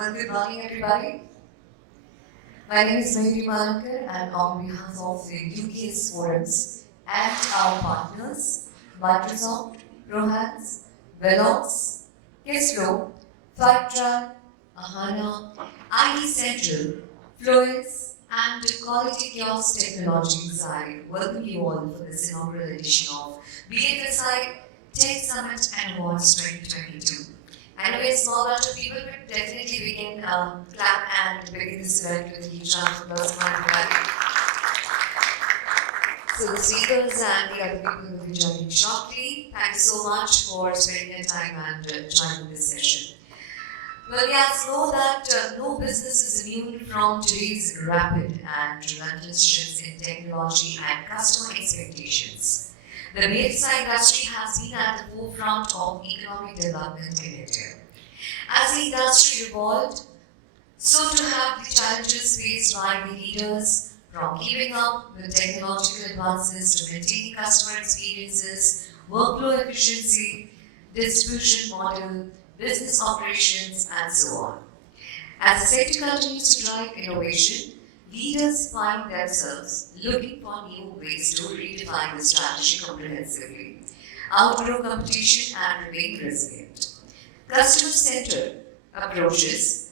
Well, good morning, everybody. My name is 𝗕𝗙𝗦𝗬 𝗧𝗲 and on behalf of the UK's forums and our partners, Microsoft, ProHance, Velox, Kissflow, Fivetran, Ahana, IDcentral, Flowace, and QualityKiosk Technologies, I welcome you all for this inaugural edition of BFSI Tech Summit Awards 2022. I know it's a small bunch of people, but definitely we can clap and begin this event with a huge round of applause for everybody. So the speakers and the other people will be joining shortly. Thank you so much for spending your time and joining this session. Well, yes, know that no business is immune from today's rapid and relentless shifts in technology and customer expectations. The BFSI industry has been at the forefront of economic development in India. As the industry evolved, so too have the challenges faced by the leaders, from keeping up with technological advances to maintaining customer experiences, workflow efficiency, distribution model, business operations, and so on. As the sector continues to drive innovation, leaders find themselves looking for new ways to redefine the strategy comprehensively, outgrow competition, and remain resilient. Customer-centered approaches,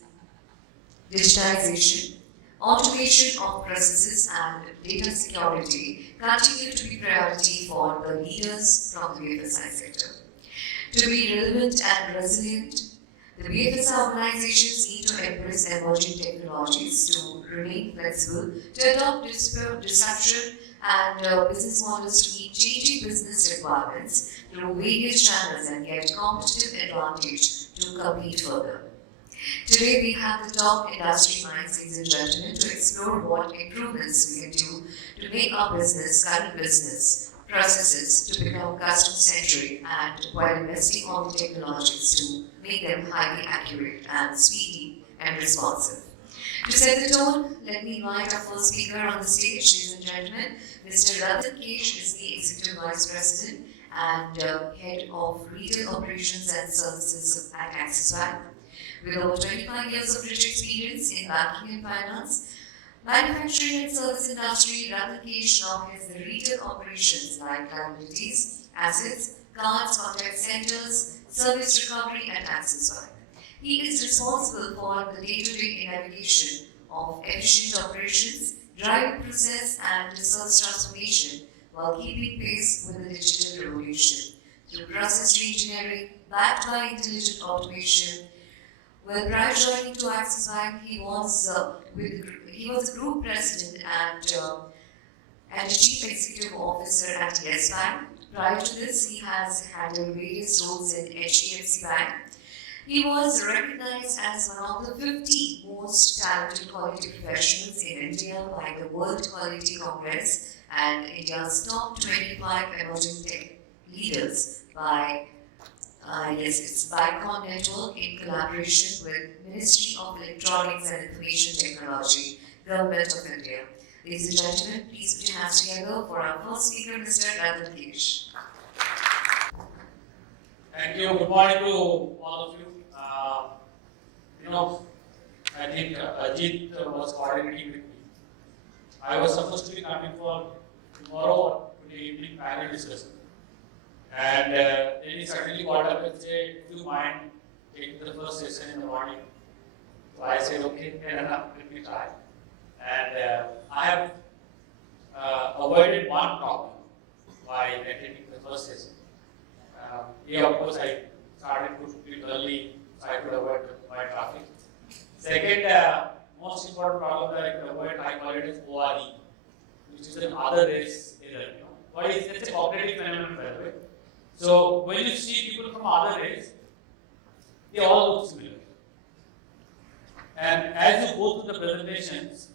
digitization, automation of processes, and data security continue to be priority for the leaders from the BFSI sector. To be relevant and resilient, the BFSI organizations need to embrace emerging technologies to remain flexible, to adopt disruption and business models to meet changing business requirements through various channels and get competitive advantage to compete further. Today we have the top industry minds, ladies and gentlemen, to explore what improvements we can do to make our current business processes to become customer-centric and while investing on the technologies to make them highly accurate and speedy and responsive. To set the tone, let me invite our first speaker on the stage, ladies and gentlemen. Mr. Ratan Kesh is the Executive Vice President and Head of Retail Operations and Services at Axis Bank. With over 25 years of rich experience in banking and finance, manufacturing and service industry, Ratan Kesh now heads the retail operations like liabilities, assets, cards, contact centers, service recovery at Axis Bank. He is responsible for the day-to-day navigation of efficient operations, driving process and resource transformation while keeping pace with the digital revolution. Through process re-engineering, backed by intelligent automation. Well, prior to joining to Axis Bank, he was the Group President and Chief Executive Officer at Yes Bank. Prior to this, he has handled various roles in HDFC Bank. He was recognized as one of the 50 most talented quality professionals in India by the World Quality Congress and India's top 25 emerging tech leaders by Bicon Network in collaboration with Ministry of Electronics and Information Technology, Government of India. Ladies and gentlemen, please put your hands together for our first speaker, Mr. Ratan Kesh. Thank you. Good morning to all of you. I think Ajit was coordinating with me. I was supposed to be coming for tomorrow to the evening panel discussion. And then he suddenly got up and said, "Do you mind taking the first session in the morning?" So I said, "Okay, fair enough, let me try." And I have avoided one problem by attending the first session. Of course, I started a bit early, so I could avoid my traffic. Second, most important problem that I could avoid high quality is ORE, which is an other race error. What is it's a cognitive phenomenon, by the way. So when you see people from other race, they all look similar. And as you go through the presentations,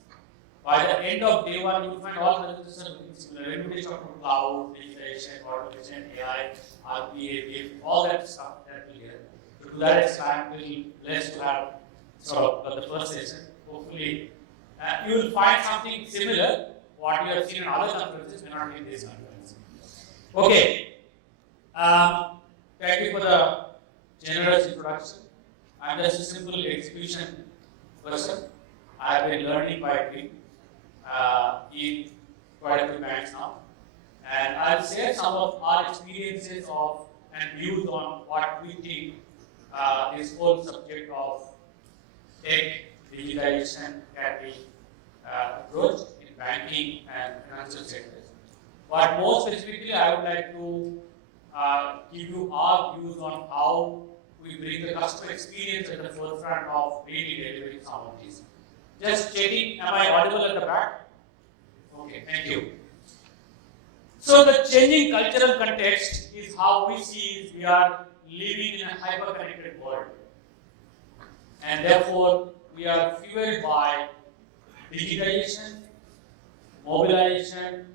by the end of day one, you will find all presentations looking similar. Everybody is talking about cloud, digitization, automation, AI, RPA, all that stuff that we hear. So to that extent, we'll blessed to have sort of the first session. Hopefully, you will find something similar. What you have seen in other conferences may not be in this conference. Okay. Thank you for the generous introduction. I'm just a simple execution person. I have been learning by doing in quite a few banks now. And I'll share some of our experiences of and views on what we think this whole subject of tech digitalization can be approached in banking and financial sectors. But more specifically, I would like to give you our views on how we bring the customer experience at the forefront of really delivering some of these. Just checking, am I audible at the back? Okay, thank you. So the changing cultural context is how we see we are living in a hyper-connected world. And therefore, we are fueled by digitization, mobilization,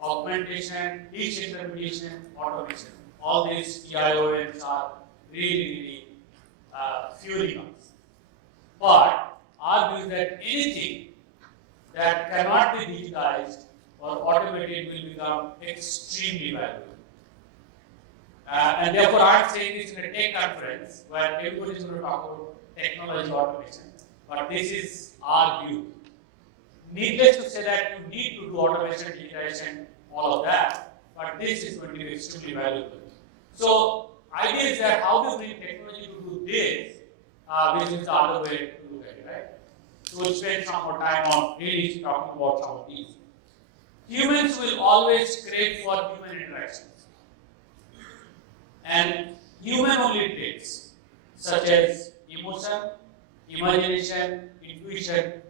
augmentation, disintermediation, automation. All these EIOMs are really fueling us. But our view is that anything that cannot be digitized or automated will become extremely valuable. And therefore, I am saying this in a tech conference where everybody is going to talk about technology automation. But this is our view. Needless to say that you need to do automation, digitization, all of that. But this is going to be extremely valuable. So, idea is that how do you bring technology to do this, which is the other way to look at it, right? So, we'll spend some more time on really talking about some of these. Humans will always crave for human interactions. And human-only traits, such as emotion, imagination, intuition,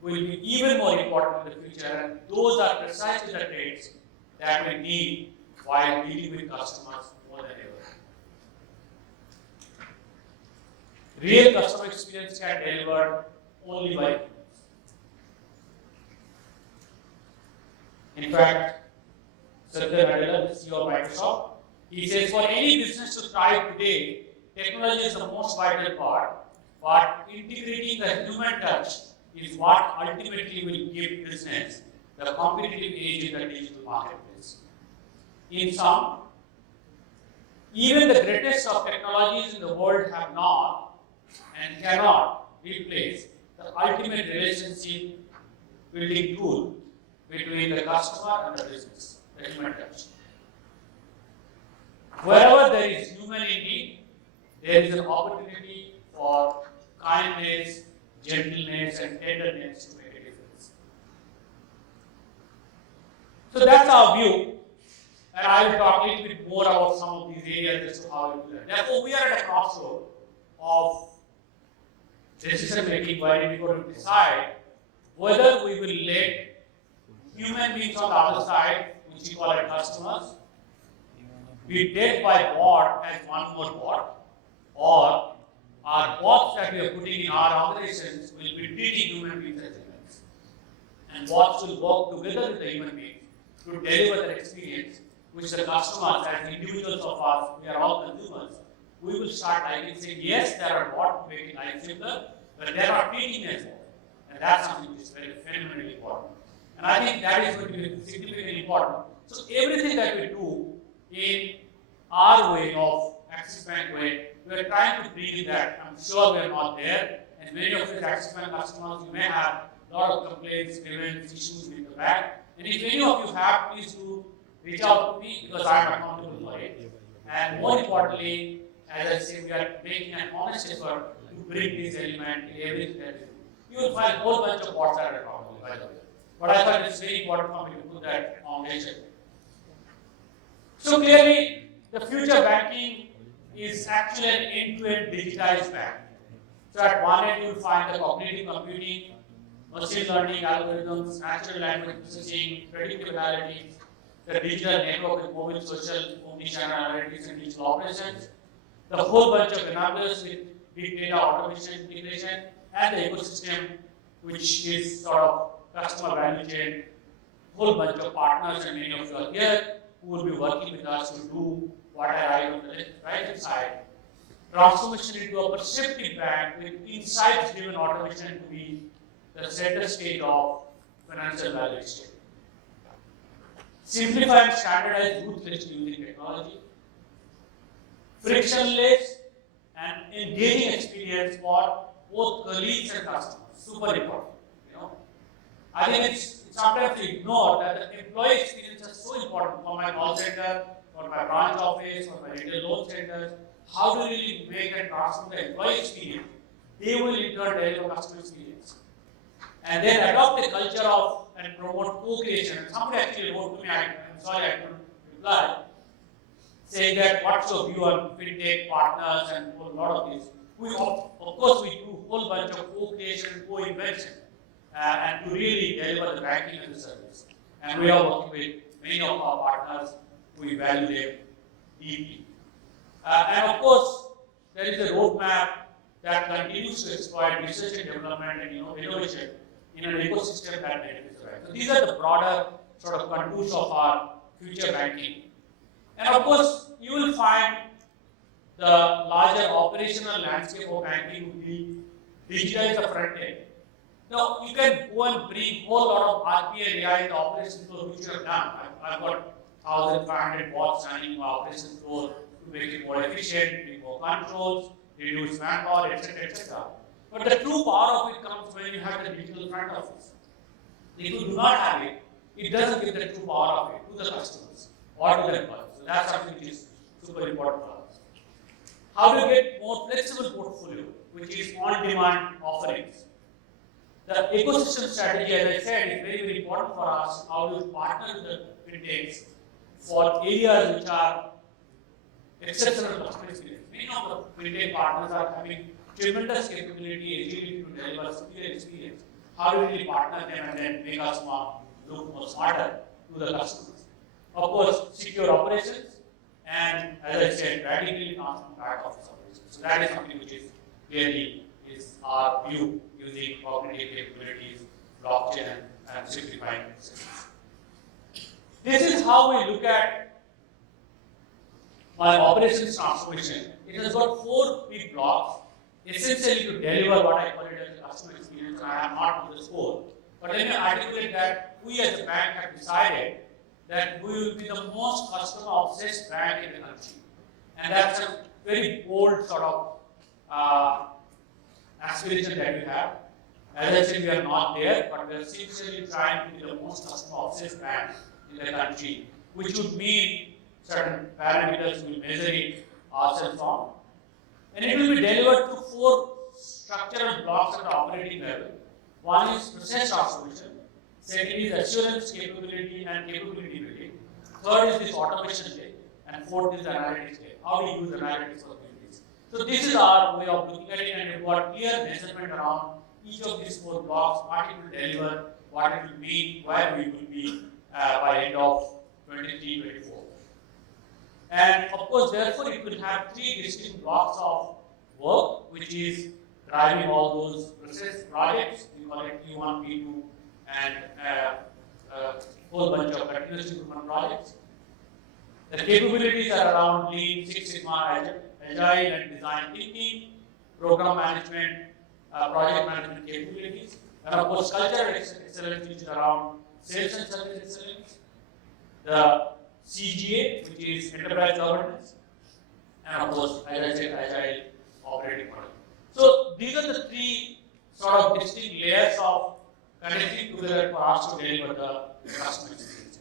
will be even more important in the future. And those are precisely the traits that we need while dealing with customers more than ever. Real customer experience can be delivered only by humans. In fact, Satya Nadella, the CEO of Microsoft, he says for any business to thrive today, technology is the most vital part, but integrating the human touch is what ultimately will give business the competitive edge in the digital marketplace. In sum, even the greatest of technologies in the world have not and cannot replace the ultimate relationship building tool between the customer and the business, the human touch. Wherever there is human in need, there is an opportunity for kindness, gentleness, and tenderness to make a difference. So that's our view, and I will talk a little bit more about some of these areas as to how we do that. Therefore, we are at a crossroad of decision making where we got to decide whether we will let human beings on the other side, which we call it customers, be dead by bot as one more bot, or our bots that we are putting in our organizations will be treating human beings as humans. And bots will work together with the human beings to deliver the experience which the customers, as individuals of us, we are all consumers, we will start liking saying, yes, there are bots making life simpler, but they are not treating as well. And that's something which is very fundamentally important. And I think that is going to be significantly important. So everything that we do in our way of Axis Bank way, we are trying to bring in that. I'm sure we are not there. And many of these Axis Bank customers, you may have a lot of complaints, grievances, issues with the bank. And if any of you have, please do reach out to me because I am accountable for it. And more importantly, as I say, we are making an honest effort to bring this element in everything that we do. You will find a whole bunch of bots that are accountable, by the way. But I thought it's very important for me to put that foundation. So clearly, the future banking is actually an end-to-end digitized bank. So at one end, you will find the cognitive computing, machine learning algorithms, natural language processing, predictive analytics, the digital network with mobile, social, omnichannel analytics, and digital operations, the whole bunch of enablers with big data automation integration, and the ecosystem, which is sort of customer value chain, whole bunch of partners, and many of you are here who will be working with us to do what I write on the right side. Transformation into a perceptive bank with insights-driven automation to be the center stage of financial value chain. Simplify and standardize ruthlessly using technology. Frictionless and engaging experience for both colleagues and customers. super important. I think it's sometimes we ignore that the employee experience is so important for my call center, for my branch office, for my retail loan centers. How do we really make and transform the employee experience? They will in turn deliver customer experience. And then adopt a culture of and promote co-creation. Somebody actually wrote to me, I'm sorry I couldn't reply, saying that what's your view on fintech partners and a lot of this. Of course, we do a whole bunch of co-creation, co-invention, and to really deliver the banking as a service. And we are working with many of our partners. We value them deeply. And of course, there is a roadmap that continues to exploit research and development and innovation in an ecosystem that benefits the bank. So these are the broader sort of contours of our future banking. And of course, you will find the larger operational landscape of banking would be digitize the front end. Now, you can go and bring a whole lot of RPA and AI in the operation floor, which you have done. I've got 1,500 bots running my operation floor to make it more efficient, bring more controls, reduce manpower, etc., etc. But the true power of it comes when you have the digital front office. If you do not have it, it doesn't give the true power of it to the customers or to the employees. So that's something which is super important for us. How do you get more flexible portfolio, which is on-demand offerings? The ecosystem strategy, as I said, is very, very important for us. How do you partner with the fintechs for areas which are exceptional customer experience? Many of the fintech partners are having tremendous capability, agility to deliver superior experience. How do we really partner them and then make us look more smarter to the customers? Of course, secure operations and, as I said, radically transform back office operations. So that is something which is clearly our view using cognitive capabilities, blockchain, and simplifying systems. This is how we look at my operations transformation. It has got 4 big blocks, essentially to deliver what I call it as a customer experience, and I am not on the score. But let me articulate that we as a bank have decided that we will be the most customer-obsessed bank in the country. And that's a very bold sort of aspiration that we have. As I said, we are not there, but we are sincerely trying to be the most customer-obsessed bank in the country, which would mean certain parameters we will measure it ourselves on. And it will be delivered through 4 structural blocks at the operating level. One is process transformation. Second is assurance capability and capability building. Third is this automation layer. And fourth is the analytics layer. How do you use analytics for doing this? So this is our way of looking at it, and we've got clear measurement around each of these 4 blocks, what it will deliver, what it will mean, where we will be by end of 23-24. And of course, therefore, it will have 3 distinct blocks of work, which is driving all those process projects. We call it P1, P2, and a whole bunch of continuous improvement projects. The capabilities are around Lean, Six Sigma, Agile and design thinking, program management, project management capabilities, and of course, cultural excellence, which is around sales and service excellence, the CGA, which is enterprise governance, and of course, as I said, agile operating model. So these are the 3 sort of distinct layers of connecting together for us to deliver the customer experiences.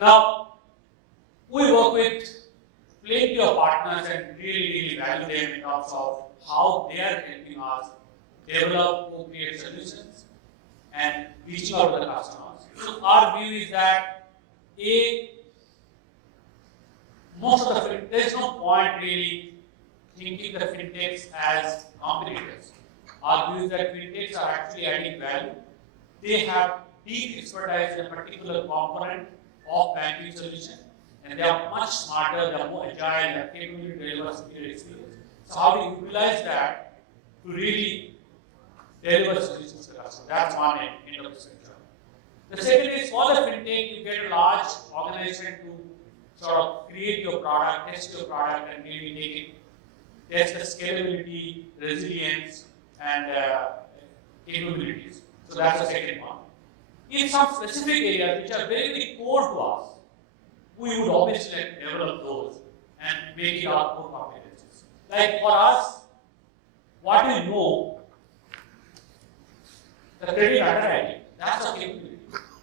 Now, we work with plenty of partners and really value them in terms of how they are helping us develop, co-create solutions and reaching out to the customers. So our view is that most of the there's no point really thinking the fintechs as competitors. Our view is that fintechs are actually adding value. They have deep expertise in a particular component of banking solution, and they are much smarter, they are more agile, they are capable to deliver superior experience. So how do you utilize that to really deliver solutions to the customer? That's one end of the spectrum. The second is for the fintech, you get a large organization to sort of create your product, test your product, and maybe make it test the scalability, resilience, and capabilities. So that's the second one. In some specific areas which are very core to us, we would obviously like to develop those and make it our core competencies. Like for us, what we know the credit underwriting. That's a capability.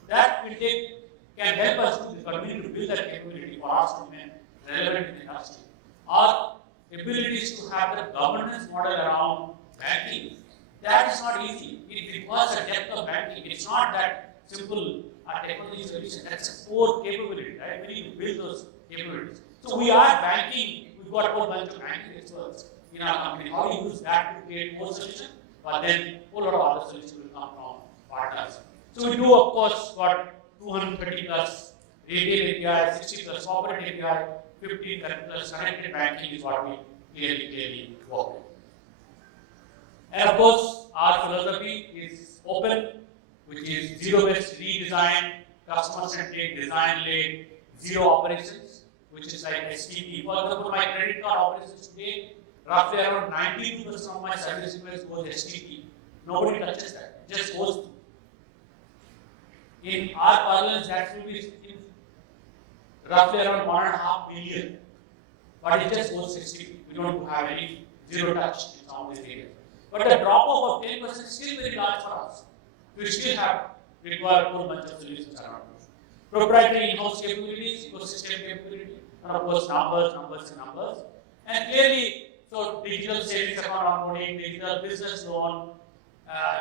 That will can help us to continue to build that capability for us to remain relevant in the industry. Our abilities to have the governance model around banking, that is not easy. It requires a depth of banking. It's not that simple technology solution. That's a core capability, right? We need to build those capabilities. So we are banking. We've got a whole bunch of banking experts in our company. How do you use that to create more solutions? But then a whole lot of other solutions will come from partners. So we do, of course, got 230 plus retail API, 60 plus corporate API, 15 plus connected banking is what we clearly work with. And of course, our philosophy is open, which is zero-based redesign, customer-centric, design-led, zero operations, which is like STP. For example, my credit card operations today, roughly around 92% of my service requests goes STP. Nobody touches that. It just goes through. In our parlance, that will be roughly around 1.5 million. But it just goes STP. We don't have any zero touch in some of these areas. But the drop off of 10% is still very large for us. We still require a whole bunch of solutions around us. Proprietary in-house capabilities, ecosystem capability, and of course numbers. And clearly, so digital savings account onboarding, digital business loan,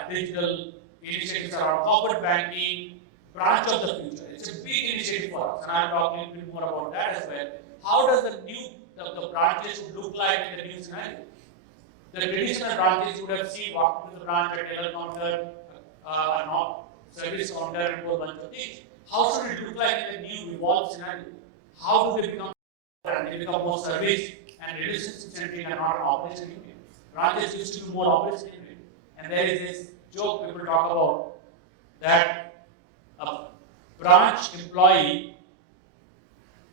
digital initiatives around corporate banking, branch of the future. It's a big initiative for us, and I'll talk a little bit more about that as well. How does the branches look like in the new scenario? The traditional branches you would have seen walk into the branch, a teller counter, a service counter, and a whole bunch of things. How should it look like in the new evolved scenario? How do they become and they become more service and relationship centric and not an operation unit? Branches used to be more operation unit. And there is this joke people talk about that a branch employee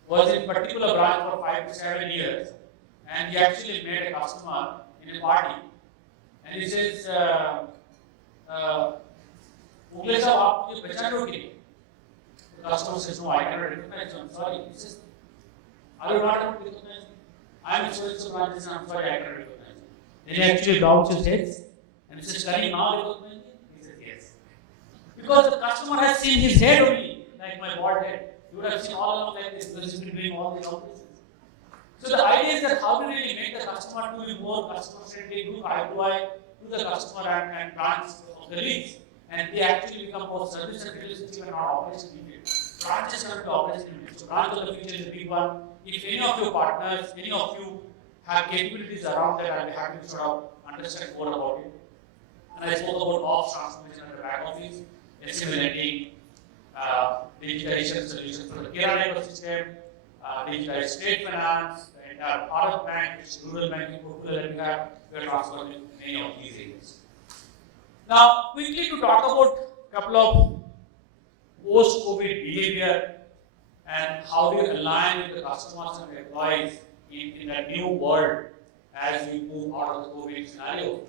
was in particular branch for 5 to 7 years, and he actually met a customer in a party, and he says, "𝗙𝗪𝗬 𝗧𝗷 𝗟𝗪𝗱𝗀." The customer says, "No, I cannot recognize you. I'm sorry." He says, "Are you not able to recognize me? I am so branches, and I'm sorry, I cannot recognize you." Then he actually bows his head, and he says, "Can you now recognize me?" He says, "Yes." Because the customer has seen his head only, like my bald head. You would have seen all along like this, because he's been doing all these operations. So the idea is that how do we really make the customer to be more customer-centric, do eye to eye to the customer and branch colleagues, and they actually become more service and relationship and not operation unit. Branches are to operation unit. So branch of the future is a big one. If any of your partners, any of you have capabilities around that, I'll be happy to sort of understand more about it. And I spoke about ops transformation at the back office, SME lending, digitalization solutions for the Kirana ecosystem, digitalized trade finance, the entire Bharat Bank, which is rural banking portfolio that we are transforming many of these areas. Now, quickly to talk about a couple of post-COVID behavior and how do you align with the customers and the employees in a new world as we move out of the COVID scenario.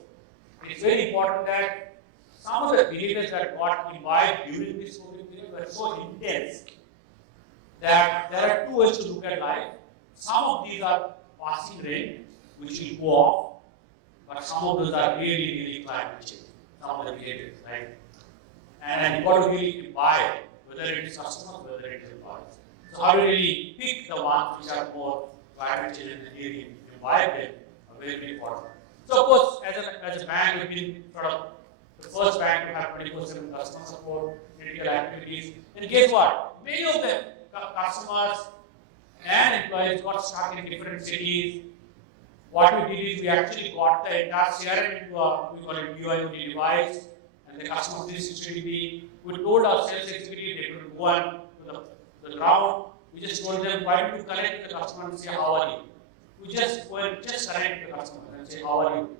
It's very important that some of the behaviors that got imbibed during this COVID period were so intense that there are two ways to look at life. Some of these are passing rain, which will go off, but some of those are really climate change. Some of the behaviors, right? And you've got to really imbibe, whether it is customers, whether it is employees. So how do you really pick the ones which are more climate change and really imbibe them are very important. So of course, as a bank, we've been sort of the first bank to have 24/7 customer support, critical activities. And guess what? Many of the customers and employees got stuck in different cities. What we did is we actually got the entire CRM into a, we call it UIOD device, and the customer 360. We told our sales executive they could go on to the ground. We just told them, why don't you connect with the customer and say, how are you? We just go and just connect with the customer and say, how are you?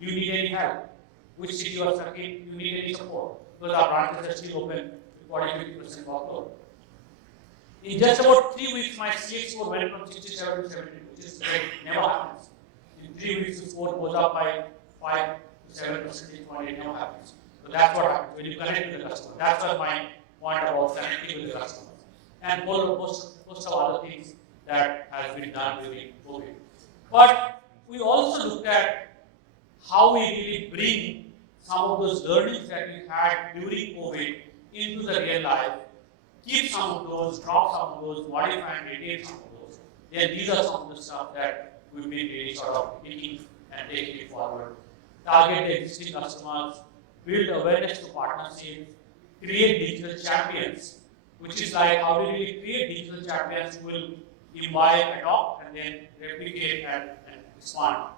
Do you need any help? Which city you are stuck in? Do you need any support? Because our branches are still open to 40-50% workload. In just about 3 weeks, my CX score went from 67 to 72, which is great. Never happens. In 3 weeks, the score goes up by 5 to 7 percentage point. It never happens. So that's what happens when you connect with the customer. That's what my point about connecting with the customers. And most of other things that has been done during COVID. But we also looked at how we really bring some of those learnings that we had during COVID into the real life, keep some of those, drop some of those, modify and retain some of those. Then these are some of the stuff that we've been really sort of taking and taking it forward. Target the existing customers, build awareness to partnerships, create digital champions, which is like how do we create digital champions who will imbibe, adopt, and then replicate and expand.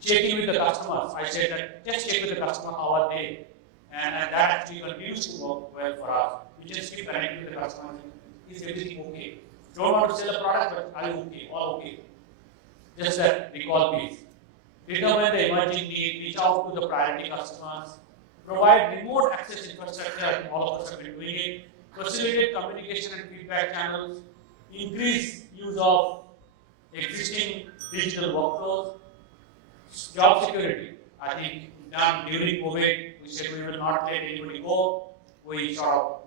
Checking with the customers. I said that just check with the customer how are they, and that actually continues to work well for us. We just keep connecting with the customer. Is everything okay? Don't want to sell a product, but are you okay? All okay? Just that recall piece. Determine the emerging need. Reach out to the priority customers. Provide remote access infrastructure. I think all of us have been doing it. Facilitate communication and feedback channels. Increase use of existing digital workflows. Job security. I think done during COVID, we said we will not let anybody go. We sort of,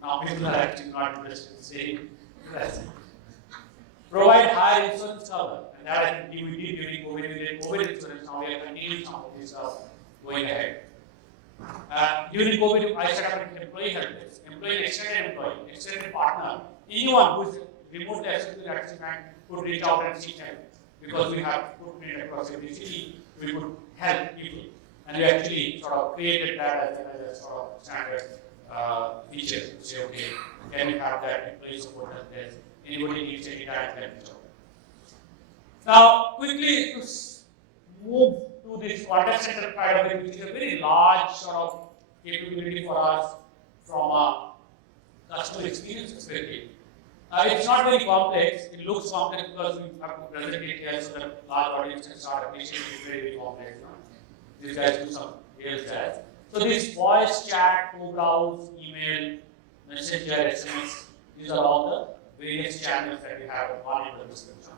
now people are actually not interested in saying that. Provide higher insurance cover. And that I think we did during COVID, we did COVID insurance. Now we are continuing some of this stuff going ahead. During COVID, I set up an employee help desk, employee extended partner. Anyone who is remotely accessible could reach out and seek help. Because we have footprint across every city, we could help people. And we actually sort of created that as a sort of standard feature to say, okay, can we have that employee support help desk? Anybody needs any time, can reach out. Now, quickly to move to this contact center kind of it, which is a very large sort of capability for us from a customer experience perspective. It's not very complex. It looks complex because we have to present it here so that large audience can start appreciating it very, very complex. No? These guys do some real jazz. So this voice, chat, co-browse, email, messenger, SMS, these are all the various channels that we have on in the description.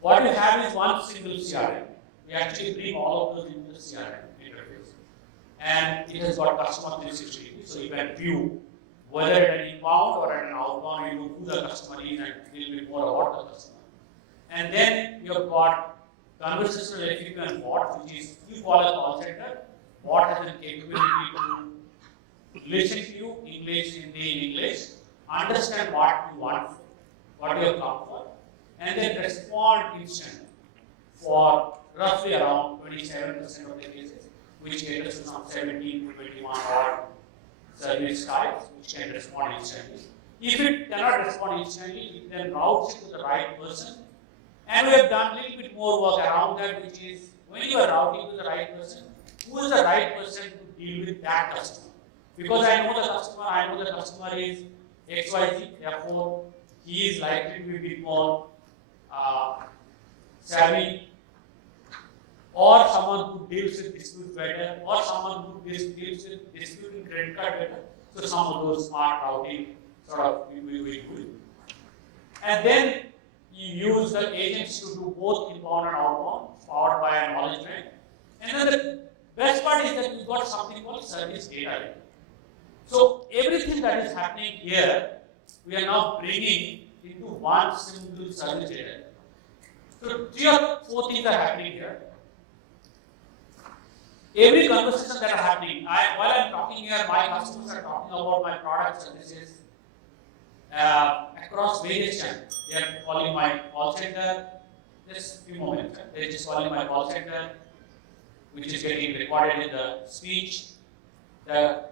What we have is one single CRM. We actually bring all of those into the CRM interface. And it has got customer 360 degrees, so you can view whether at an inbound or at an outbound, you know who the customer is and a little bit more about the customer. And then you have got conversational FAQ and bot, which is you call a call center. Bot has the capability to listen to you, English, Hindi, English, understand what you want, what you have come for, and then respond instantly for roughly around 27% of the cases, which caters to some 17 to 21 odd service types which can respond instantly. If it cannot respond instantly, it then routes it to the right person. And we have done a little bit more work around that, which is when you are routing to the right person, who is the right person to deal with that customer? Because I know the customer is XYZ, therefore he is likely to be a bit more savvy, or someone who deals with disputes better, or someone who deals with disputing credit card better. So some of those smart routing sort of we do. And then you use the agents to do both inbound and outbound, powered by acknowledgement. And then the best part is that we've got something called service data lake. So everything that is happening here, we are now bringing into one single service data lake. So 3 or 4 things are happening here. Every conversation that are happening, while I'm talking here, my customers are talking about my product services across various channels. They are calling my call center. Just a few moments. They are just calling my call center, which is getting recorded in the speech. They're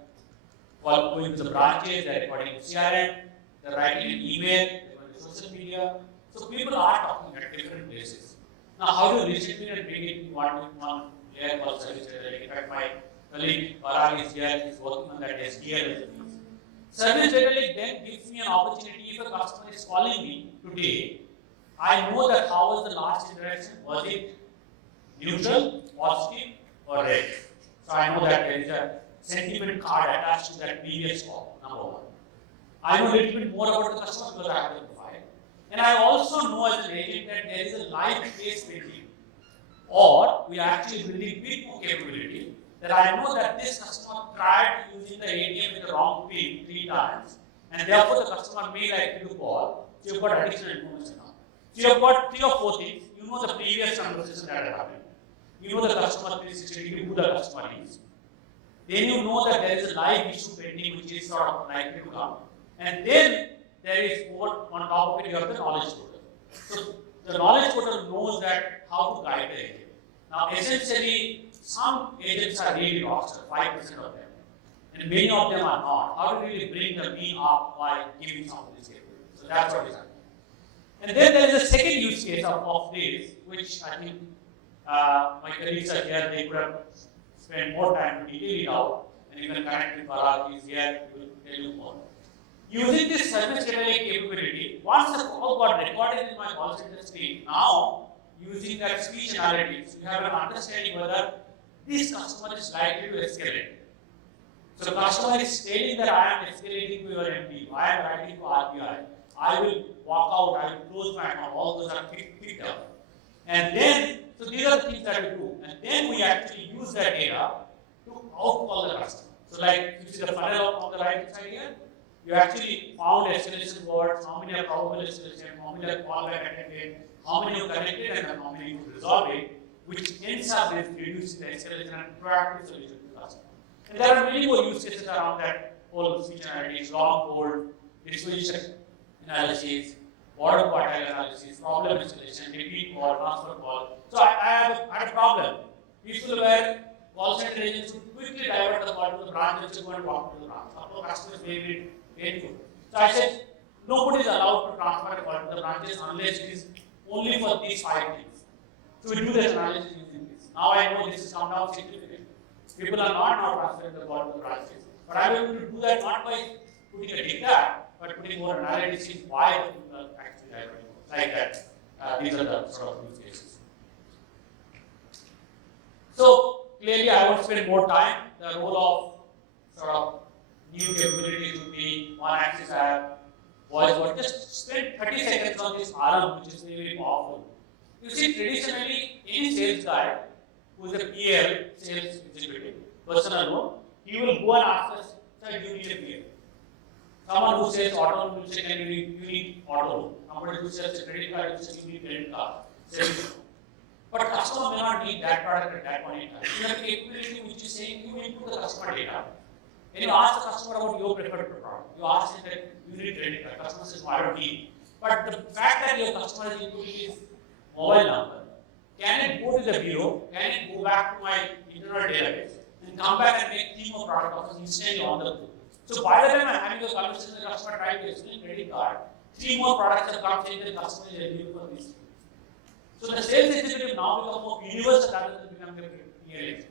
going to the branches. They're recording the CRM. They're writing an email. They're going to social media. So people are talking at different places. Now, how do you listen to it and bring it in one layer called service data lake? In fact, my colleague Parag is here. He's working on that SDL. Service data lake then gives me an opportunity. If a customer is calling me today, I know that how was the last interaction. Was it neutral, positive, or red? So I know that there is a sentiment card attached to that previous call, number one. I know a little bit more about the customer because I have the profile. And I also know as an agent that there is a live case waiting. Or we are actually building bit more capability that I know that this customer tried using the ATM with the wrong PIN 3 times, and therefore the customer may like to call. So you've got additional information now. So you've got 3 or 4 things. You know the previous conversation that happened. you know the customer 360 degree, who the customer is. Then you know that there is a live issue pending which is sort of likely to come. And then there is what on top of it you have the knowledge portal. So the knowledge portal knows that how to guide the agent. Now essentially some agents are really rockstar, 5% of them. And many of them are not. How do we really bring the mean up by giving some of these capabilities? So that's what is happening. And then there is a second use case of this, which I think my colleagues are here, they could have spent more time to detail it out, and you can connect with 𝗕𝗏, he's here, he will tell you more. Using this service data lake capability, once the call got recorded in my call center screen, now using that speech analytics, you have an understanding whether this customer is likely to escalate. So the customer is stating that I am escalating to your MD, I am writing to RBI, I will walk out, I will close my account, all those are picked up. And then, so these are the things that we do. And then we actually use that data to outcall the customer. So like, you see the funnel on the right side here, you actually found escalation words, how many are probable escalation, how many are callback attended, how many you connected, and then how many you resolve it, which ends up with reducing the escalation and proactive solution to the customer. And there are many more use cases around that whole speech analytics, long hold, disposition analysis, border quartile analysis, problem escalation, repeat call, transfer call. So I had a problem. People were call center agents would quickly divert the call to the branch and just go and walk to the branch. Couple of customers made it painful. So I said, nobody is allowed to transfer a call to the branches unless it is only for these 5 things. So we do this analysis using this. Now I know this has come down significantly. People are not now transferring the call to the branches. But I am able to do that not by putting a data, but putting more analysis in why the people are actually diverting like that. These are the sort of use cases. So clearly I want to spend more time. The role of sort of new capabilities would be one axis I have voice word. Just spend 30 seconds on this 𝗕𝗏, which is very powerful. You see, traditionally, any sales guy who is a PL, sales executive, personal loan, he will go and ask us, sir, you need a PL. Someone who sells auto will say, you need auto. Somebody who sells a credit card will say, you need credit card. But customer may not need that product at that point in time. You have a capability which is saying you input the customer data. And you ask the customer about your preferred product. You ask him that you need credit card. Customer says, I don't need. But the fact that your customer is inputting his mobile number, can it go to the bureau? Can it go back to my internal database and come back and make 3 more product offers instantly on the go? So by the time I'm having a conversation with the customer trying to explain credit card, 3 more products have come saying the customer is eligible for this. So the sales executive now becomes more universal rather than becoming a PL.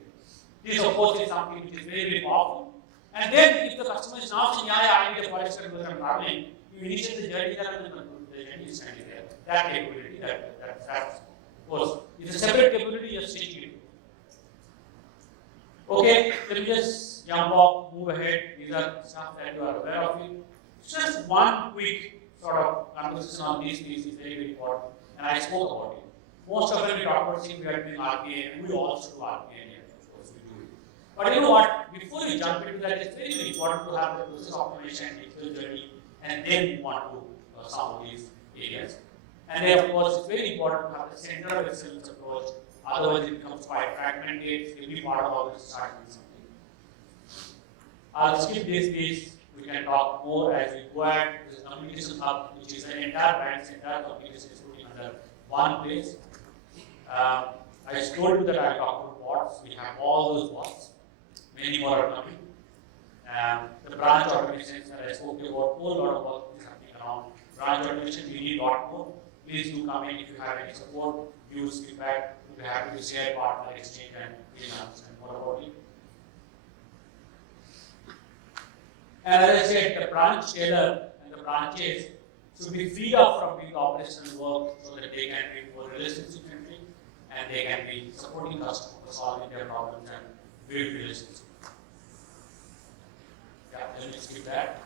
This of course is something which is very, very powerful. And then if the customer is now saying, I need a policy because I'm traveling, you initiate the journey there and then the journey is standing there. That capability, that's of course, it's a separate capability, just change it. Okay, let me just jump off, move ahead. These are stuff that you are aware of. Just one quick sort of conversation on these things is very, very important. And I spoke about it. Most of them we talk about we are doing RPA, and we also do RPA here, of course we do it. But you know what? Before you jump into that, it's very, very important to have the process optimization, digital journey, and then move on to some of these areas. And then, of course, it's very important to have the center of excellence approach. Otherwise, it becomes quite fragmented. It will be part of all this starting something. I'll skip this piece. We can talk more as we go ahead. This is communication hub, which is an entire brand center. Communication is put under one place. I told you that I talked about bots. We have all those bots. Many more are coming. The branch automation that I spoke about, whole lot of work is happening around branch automation. We need a lot more. Please do come in if you have any support, views, feedback. We'll be happy to share, partner, exchange, and really understand more about it. And as I said, the branch scaler and the branches should be freed up from doing operational work so that they can be more relationship centric and they can be supporting customers, solving their problems, and build relationships. Yeah, let me skip that.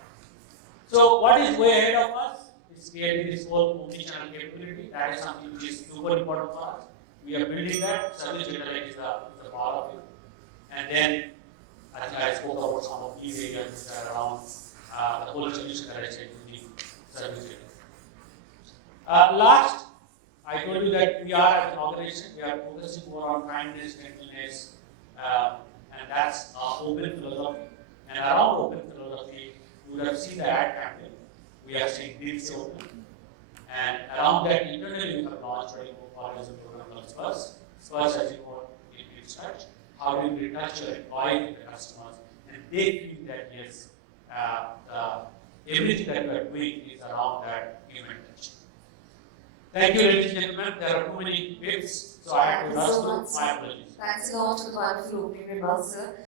So, what is way ahead of us? It's clearly this whole omnichannel capability. That is something which is super important for us. We are building that. Service data lake is the power of it. And then I think I spoke about some of these areas which are around the whole solution that I said using service data. Last, I told you that we are as an organization, we are focusing more on kindness, gentleness, and that's our open philosophy. And around open philosophy, you would have seen the ad campaign. We are saying deep say open. And around that, internally, we have launched what you call as a program called 𝗧𝗔. 𝗧𝗔, as you know, in research, how do you retouch your employees with the customers, and they feel that yes, everything that we are doing is around that human touch. Thank you, ladies and gentlemen. There are too many bits, so I have to rush through. My apologies. Thanks a lot for the wonderful opening remarks, sir.